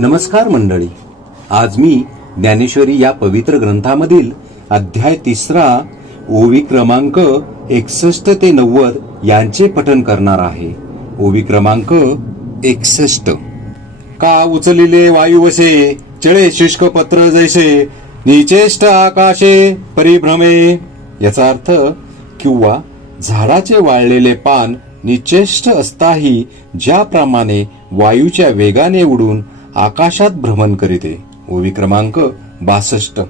नमस्कार मंडळी. आज मी ज्ञानेश्वरी या पवित्र ग्रंथामधील अध्याय 3 ओवी क्रमांक 61 ते 90 यांचे पठन करणार आहे. ओवी क्रमांक 61. का उचलिले वायुवसे चळे शुष्क पत्र जैसे निचेष्ट आकाशे परिभ्रमे. याचा अर्थ किंवा झाडाचे वाळलेले पान निचेष्ट असताही ज्याप्रमाणे वायूच्या वेगाने उडून आकाशात भ्रमण करीते. ओवी क्रमांक 62.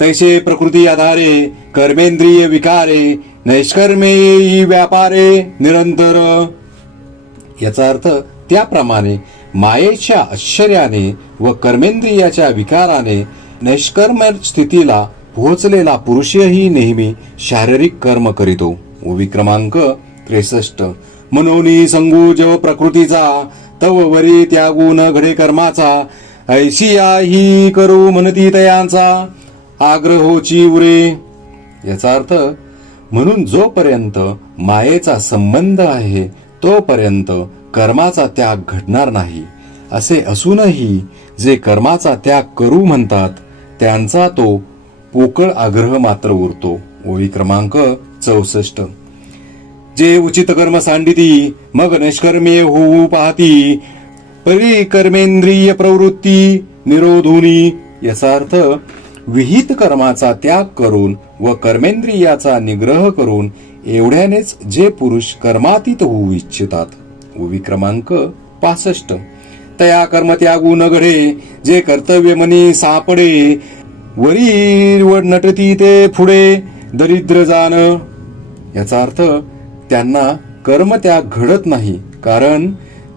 तैसे प्रकृती आधारे कर्मेंद्रिय विकारे नैष्कर्मे व्यापारे निरंतर. याचा अर्थ त्याप्रमाणे मायेच्या आश्चर्याने व कर्मेंद्रियाच्या विकाराने नैष्कर्म स्थितीला पोहोचलेला पुरुषही नेहमी शारीरिक कर्म करीतो. ओवी क्रमांक 63. मनोनी संगूज प्रकृतीचा तव वरी त्यागू न घडे कर्माचा ऐशियाही करू म्हणती तयांचा आग्रहोची उरे. याचा अर्थ म्हणून जोपर्यंत मायेचा संबंध आहे तोपर्यंत कर्माचा त्याग घडणार नाही. असे असूनही जे कर्माचा त्याग करू म्हणतात त्यांचा तो पोकळ आग्रह मात्र उरतो. ओवी क्रमांक 64. जे उचित कर्म सांडिती मग निष्कर्मे होऊ पाहती परी कर्मेंद्रिय प्रवृत्ती निरोधुनी. याचा अर्थ विहित कर्माचा त्याग करून व कर्मेंद्रियाचा निग्रह करून एवढ्यानेच जे पुरुष कर्मातीत होऊ इच्छितात. ओवी क्रमांक 65. तया कर्म त्यागू न घडे जे कर्तव्य मनी सापडे वरी व नटती ते पुढे दरिद्र जाण. याचा अर्थ त्यांना कर्मत्याग घडत नाही कारण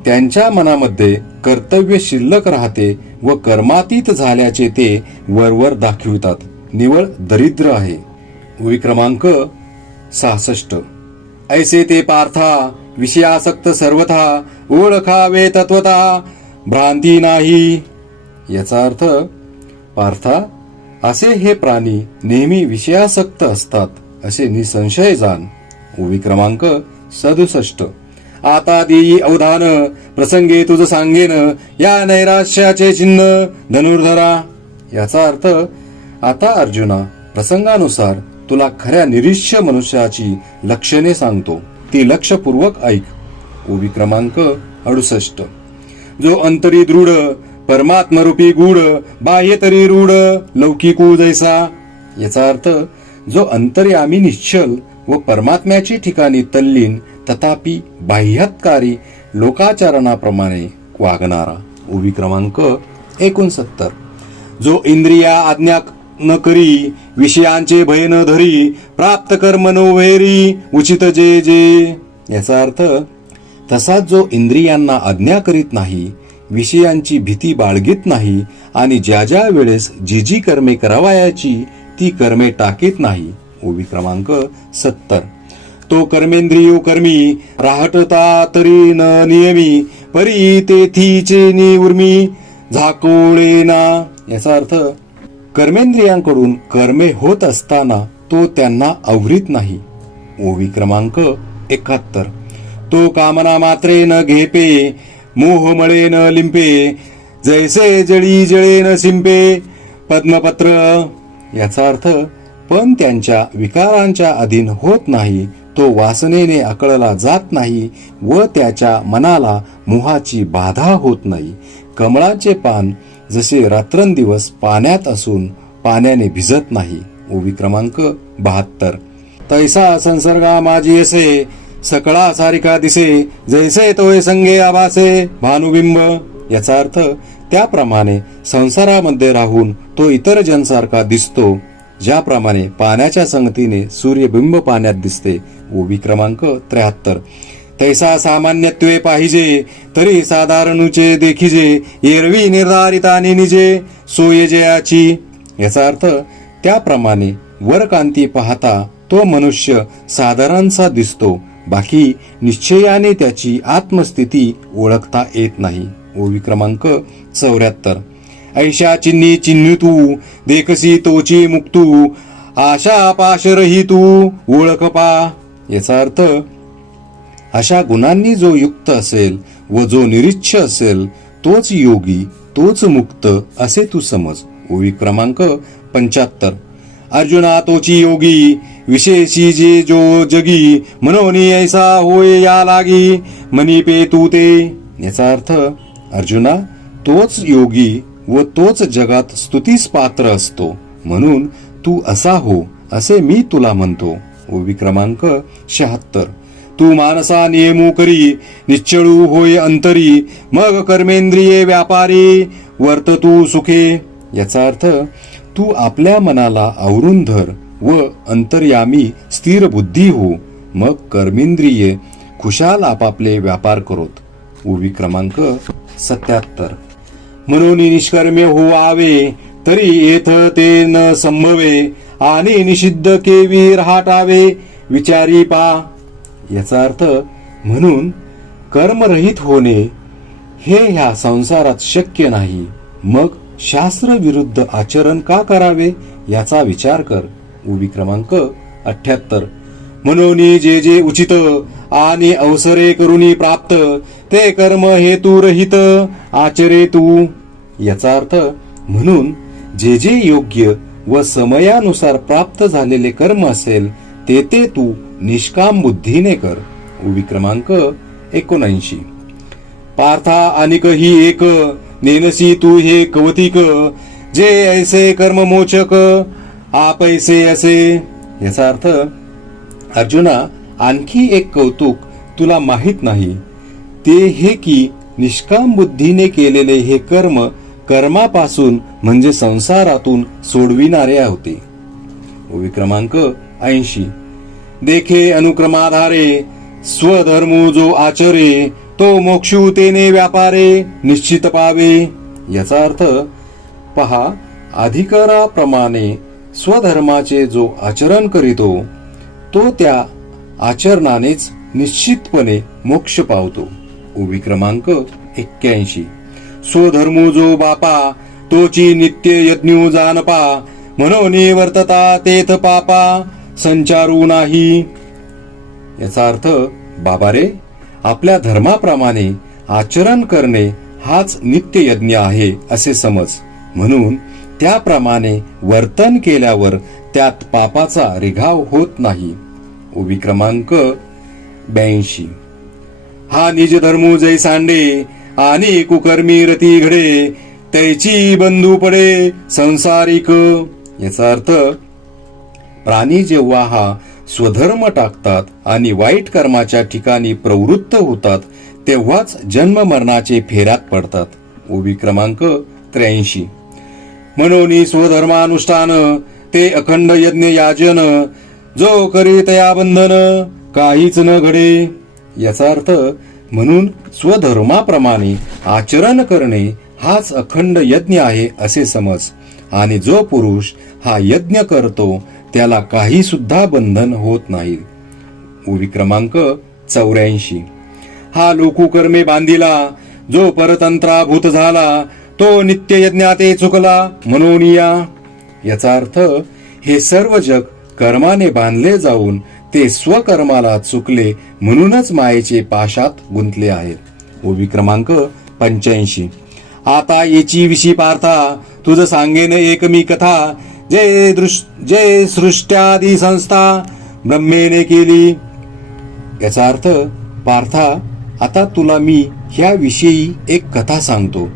त्यांच्या मनामध्ये कर्तव्य शिल्लक राहते व कर्मातीत झाल्याचे ते वरवर दाखवितात. निवळ दरिद्र आहे. ओवी क्रमांक 66. ऐसे ते पार्था विषयासक्त सर्वथा ओळखावे तत्वता भ्रांती नाही. याचा अर्थ पार्था असे हे प्राणी नेहमी विषयासक्त असतात असे निसंशय जाण. ओवी क्रमांक 67. आता देई अवधान प्रसंगे तुझ सांगेन या नैराश्याचे चिन्ह धनुर्धरा. याचा अर्थ आता अर्जुना प्रसंगानुसार तुला खऱ्या निरीश्य मनुष्याची लक्षणे सांगतो ती लक्षपूर्वक ऐक. ओवी क्रमांक 68. जो अंतरी दृढ परमात्मरूपी गूढ बाह्य तरी रूढ लौकिकू जैसा. याचा अर्थ जो अंतर्यामी निश्चल व परमात्म्याची ठिकाणी तल्लीन तथापि बाह्यात्कारी लोकाचरणाप्रमाणे वागणारा. ओवी क्रमांक 69. जो इंद्रिया आज्ञा न करी विषयांचे भय न धरी प्राप्त कर्म नो वैरी उचित जे जे. याचा अर्थ तसाच जो इंद्रियांना आज्ञा करीत नाही विषयांची भीती बाळगीत नाही आणि ज्या ज्या वेळेस जी जी कर्मे करावयाची ती कर्मे टाकीत नाही. ओवी क्रमांक 70. तो कर्मेंद्रियो कर्मी राहटता तरी न नियमी परी तेथीचे निउर्मी झाकोळेना. याचा अर्थ कर्मेंद्रियांकडून कर्मे होत असताना तो त्यांना आवरीत नाही. ओवी क्रमांक 71. तो कामना मात्रे न घेपे मोहमळे न लिंपे जैसे जळी जळे न सिंपे पद्मपत्र. याचा अर्थ पण त्यांच्या विकारांच्या अधीन होत नाही तो वासनेने आकळला जात नाही व त्याच्या मनाला मोहाची बाधा होत नाही. कमळाचे पान जसे रात्रंदिवस पाण्यात असून पाण्याने भिजत नाही. ओवी क्रमांक 72. तैसा संसर्गा माझी असे सकळा सारिका दिसे जैसे तोय संगे आभासे भानुबिंब. याचा अर्थ त्याप्रमाणे संसारामध्ये राहून तो इतर जनसारखा दिसतो ज्याप्रमाणे पाण्याच्या संगतीने सूर्यबिंब पाण्यात दिसते. ओवी क्रमांक 73. तैसा सामान्यत्वे पाहिजे तरी साधारणुचे देखिजे एरवी निर्धारितानी निजे सोय जयाची. याचा अर्थ त्याप्रमाणे वरकांती पाहता तो मनुष्य साधारणसा दिसतो बाकी निश्चयाने त्याची आत्मस्थिती ओळखता येत नाही. ओवी क्रमांक 74. ऐशा चिन्ही चिन्ह तू देखसी तोची मुक्तू आशा पाशरही तू ओळख पा. याचा अर्थ अशा गुणांनी जो युक्त असेल व जो निरीच्छ असेल तोच योगी, तोच मुक्त असे तू समज. ओवी क्रमांक 75. अर्जुना तोची योगी, विशेषी जे जो जगी, म्हणून ऐसा होय या लागी, मनी पे तू ते. याचा अर्थ, अर्जुना तोच योगी व तोच जगात स्तुतीस पात्र असतो, म्हणून तू असा हो असे मी तुला म्हणतो. ओवी क्रमांक 76. तू मानसा नियमू करी, निश्चळू होय अंतरी, मग कर्मेंद्रिये व्यापारी, वर्त तू सुखे. याचा अर्थ, तू आपल्या मनाला आवरून धर व अंतर्यामी स्थिर बुद्धी हो, मग कर्मेंद्रिये खुशाल आपापले व्यापार करोत. ओवी क्रमांक 77. म्हणून निष्कर्म्य होवावे, तरी येथ ते न संभवे, आणि निषिद्ध केवी राहटावे, विचारी पा. याचा अर्थ, म्हणून कर्मरहित होणे हे ह्या संसारात शक्य नाही, मग शास्त्र विरुद्ध आचरण का करावे याचा विचार कर. ओवी क्रमांक 78. म्हणून जे जे उचित आणि अवसरे करुनी प्राप्त, ते कर्म हेतू रहित आचरे तू. याचा अर्थ, म्हणून जे जे योग्य व समयानुसार प्राप्त झालेले कर्म असेल ते ते तू निष्काम बुद्धीने कर. ओवी क्रमांक 79. पार्था अनिक ही एक, नेनसी तू हे कवतिक, जे ऐसे कर्म मोचक, आपैसे असे. याचा अर्थ, अर्जुना आणखी एक कौतुक तुला माहित नाही, ते हे की निष्काम बुद्धीने केलेले हे कर्म कर्मापासून म्हणजे संसारातून सोडविणारे होते. ओवी क्रमांक 80. देखे अनुक्रमाधारे, स्वधर्मो जो आचरे, तो मोक्षू तेने व्यापारे, निश्चित पावे. याचा अर्थ, पहा, अधिकाराप्रमाणे स्वधर्माचे जो आचरण करीतो तो त्या आचरणानेच निश्चितपणे मोक्ष पावतो. ओवी क्रमांक 81. स्वधर्मो जो बापा, तोची नित्य यज्ञ जानपा, म्हणून वर्तता तेथ पापा, संचारू नाही. याचा अर्थ, बाबा रे, आपल्या धर्माप्रमाणे आचरण करणे हाच नित्य यज्ञ आहे असे समज, म्हणून त्याप्रमाणे वर्तन केल्यावर त्यात पापाचा रिघाव होत नाही. ओवी क्रमांक 82. हा निज धर्मो जै सांडे, आणि कुकर्मी रती घडे, तैची बंधू पडे संसारिक. याचा अर्थ, प्राणी जेव्हा हा स्वधर्म टाकतात आणि वाईट कर्माच्या ठिकाणी प्रवृत्त होतात तेव्हाच जन्म मरणाचे फेऱ्यात पडतात. ओवी क्रमांक 83. म्हणून स्वधर्मानुष्ठान, ते अखंड यज्ञ याजन, जो करी तया बंधन, काहीच न घडे. याचा अर्थ, म्हणून स्वधर्माप्रमाणे आचरण करणे हाच अखंड यज्ञ आहे असे समज, आणि जो पुरुष हा यज्ञ करतो त्याला काही सुद्धा बंधन होत नाही. ओवी क्रमांक 84. हा लोकुकर्मे बांधिला, जो परतंत्राभूत झाला, तो नित्य यज्ञाते चुकला, म्हणून या. याचा अर्थ, हे सर्व जग कर्माने बांधले जाऊन ते स्वकर्माला चुकले, म्हणूनच मायेचे पाशात गुंतले आहेत. ओवी क्रमांक 85. आता याची विशी पार्था, तुझ सांगेन एक मी कथा, जे सृष्ट्यादी संस्था ब्रह्मेने केली. याचा अर्थ, पार्था, आता तुला मी ह्याविषयी एक कथा सांगतो,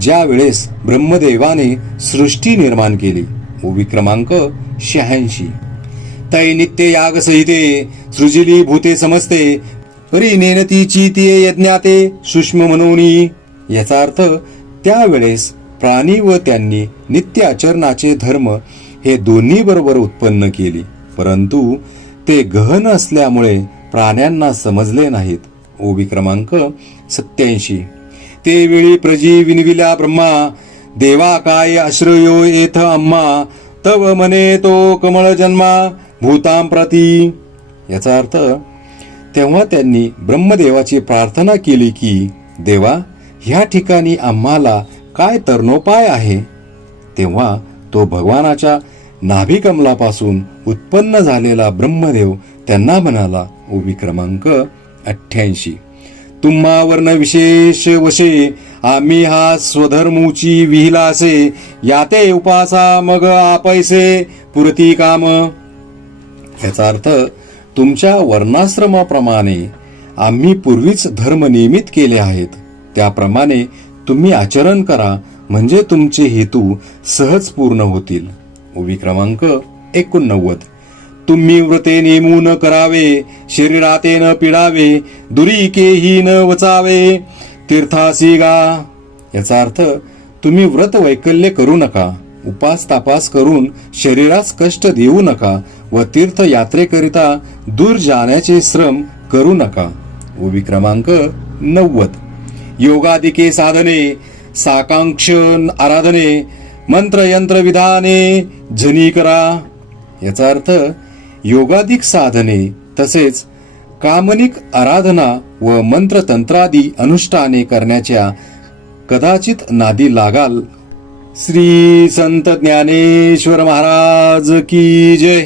ज्या वेळेस ब्रह्मदेवाने सृष्टी निर्माण केली. ओवी क्रमांक 86. तै नित्य याग सहिते, सृजिली भूते समजते, परी नेनतीची ती यज्ञाते सूक्ष्म म्हणूनी. याचा अर्थ, त्यावेळेस प्राणी व त्यांनी नित्य आचरणाचे धर्म हे दोन्ही बरोबर उत्पन्न केली, परंतु ते गहन असल्यामुळे प्राण्यांना समजले नाहीत. ओवी क्रमांक 87. ते वेळी प्रजी विनविल्या ब्रह्मा, देवा काय आश्रयो येथ आम्हा, तव मने तो कमळ जन्मा भूतां प्रती. याचा अर्थ, तेव्हा त्यांनी ब्रह्मदेवाची प्रार्थना केली की, देवा, ह्या ठिकाणी आम्हाला काय तरणोपाय आहे. तेव्हा तो भगवानाच्या नाभिकमलापासून उत्पन्न झालेला ब्रह्मदेव त्यांना म्हणाला. ओवी क्रमांक 88. तुम्हावरन विशेष वशे आम्ही हा स्वधर्मूची विहिला असे याते उपासा मग आपैसे पुरती काम. याचा अर्थ तुमच्या वर्णाश्रमाप्रमाणे आम्ही पूर्वीच धर्म नियमित केले आहेत त्याप्रमाणे तुम्ही आचरण करा म्हणजे तुमचे हेतू सहज पूर्ण होतील. ओवी क्रमांक 89. तुम्ही व्रते नेमून करावे शरीराते न पिडावे दुरीकेही न वचावे तीर्थासी गा. याचा अर्थ तुम्ही व्रत वैकल्य करू नका उपास तापास करून शरीरास कष्ट देऊ नका व तीर्थ यात्रेकरिता दूर जाण्याचे श्रम करू नका. ओवी क्रमांक 90. योगादिके साधने साकांक्ष आराधने मंत्र यंत्र विधाने जनी करा. याचा अर्थ योगादिक साधने तसेच कामनिक आराधना व मंत्रतंत्रादी अनुष्ठाने करण्याच्या कदाचित नादी लागाल. श्री संत ज्ञानेश्वर महाराज की जय.